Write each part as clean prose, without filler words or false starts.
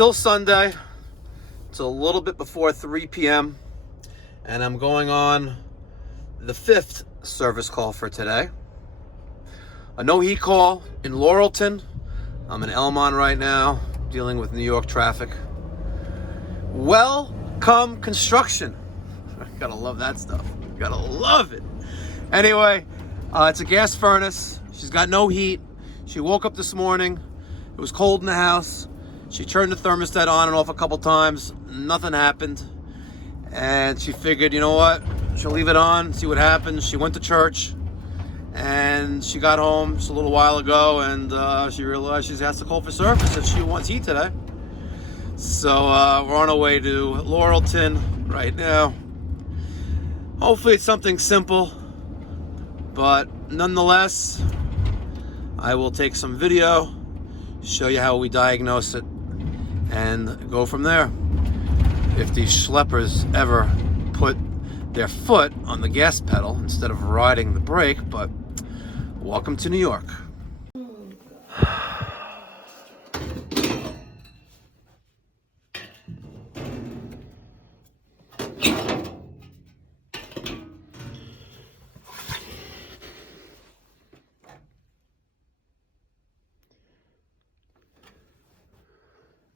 still Sunday. It's a little bit before 3 p.m. and I'm going on the 5th service call for today. A no heat call in Laurelton. I'm in Elmont right now, dealing with New York traffic. Welcome construction. Gotta love that stuff. Gotta love it. Anyway, it's a gas furnace. She's got no heat. She woke up this morning. It was cold in the house. She turned the thermostat on and off a couple times. Nothing happened. And she figured, you know what? She'll leave it on, see what happens. She went to church and she got home just a little while ago and she realized she has to call for service if she wants heat today. So we're on our way to Laurelton right now. Hopefully it's something simple, but nonetheless, I will take some video, show you how we diagnose it, and go from there. If these schleppers ever put their foot on the gas pedal instead of riding the brake, but welcome to New York.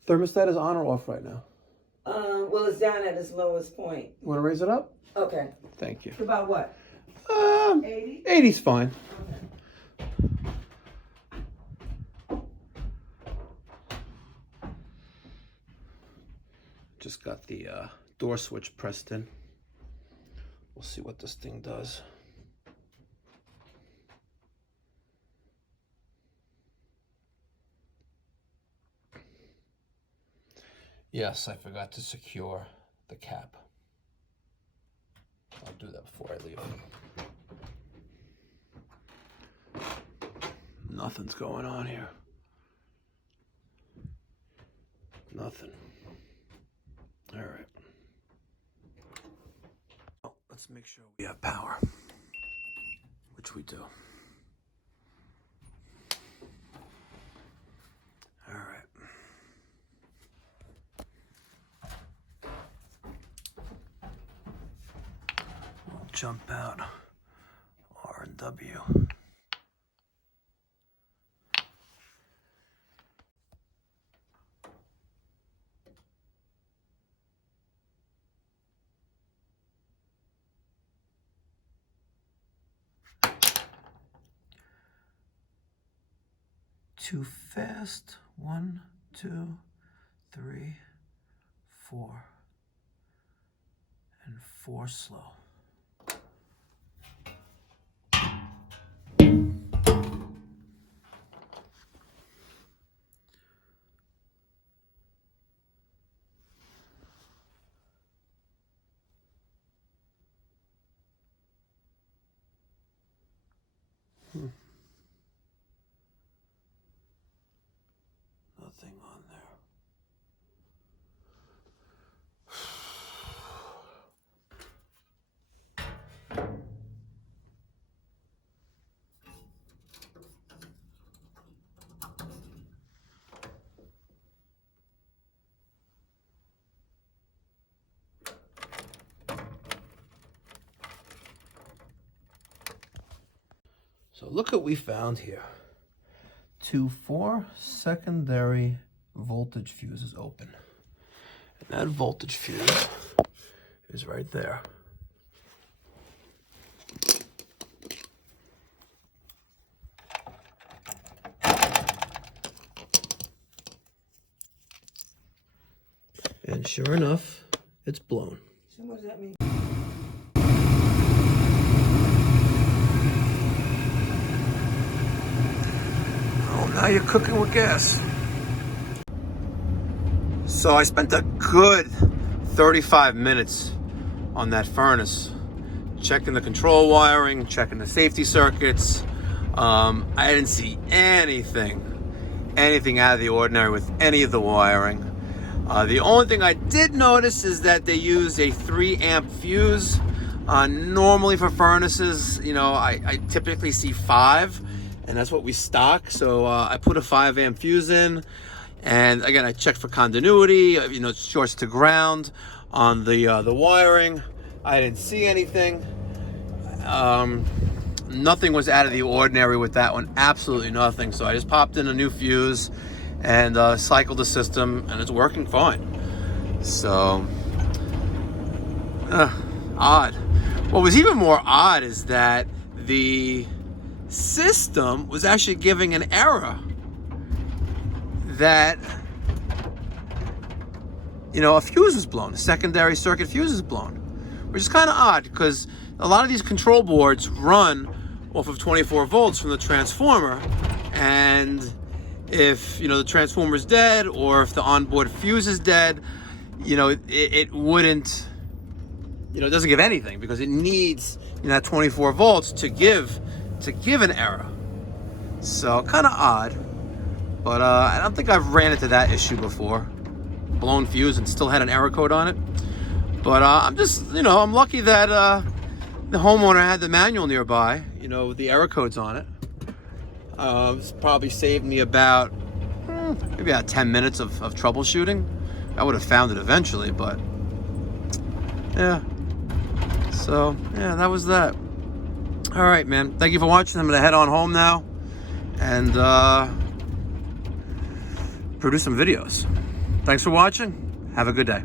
Thermostat is on or off right now? Well, it's down at its lowest point. You want to raise it up? Okay. Thank you. About what? 80? 80's fine. Okay. Just got the door switch pressed in. We'll see what this thing does. Yes, I forgot to secure the cap. I'll do that before I leave. Nothing's going on here. Nothing. All right. Well, let's make sure we have power, which we do. All right. Jump out R and W. Too fast. 1, 2, 3, 4, and 4 slow. Nothing on there. So look what we found here. 4 secondary voltage fuses open. And that voltage fuse is right there. And sure enough, it's blown. So what does that mean? Now you're cooking with gas. So I spent a good 35 minutes on that furnace, checking the control wiring, checking the safety circuits. I didn't see anything out of the ordinary with any of the wiring. The only thing I did notice is that they use a 3 amp fuse. Normally for furnaces, you know, I typically see 5. And that's what we stock. So I put a 5 amp fuse in, And again, I checked for continuity, you know, shorts to ground on the wiring. I didn't see anything. Nothing was out of the ordinary with that one, absolutely nothing. So I just popped in a new fuse and cycled the system, and it's working fine. So, odd. What was even more odd is that the system was actually giving an error that, you know, a fuse was blown, a secondary circuit fuse is blown, which is kind of odd because a lot of these control boards run off of 24 volts from the transformer, and if, you know, the transformer's dead or if the onboard fuse is dead, you know, it wouldn't, you know, it doesn't give anything because it needs, you know, that 24 volts to give an error. So kind of odd, but I don't think I've ran into that issue before. Blown fuse and still had an error code on it. But I'm just, you know, I'm lucky that the homeowner had the manual nearby, you know, with the error codes on it. It's probably saved me about maybe about 10 minutes of troubleshooting. I would have found it eventually, but yeah. So yeah, that was that. All right, man. Thank you for watching. I'm gonna head on home now and produce some videos. Thanks for watching. Have a good day.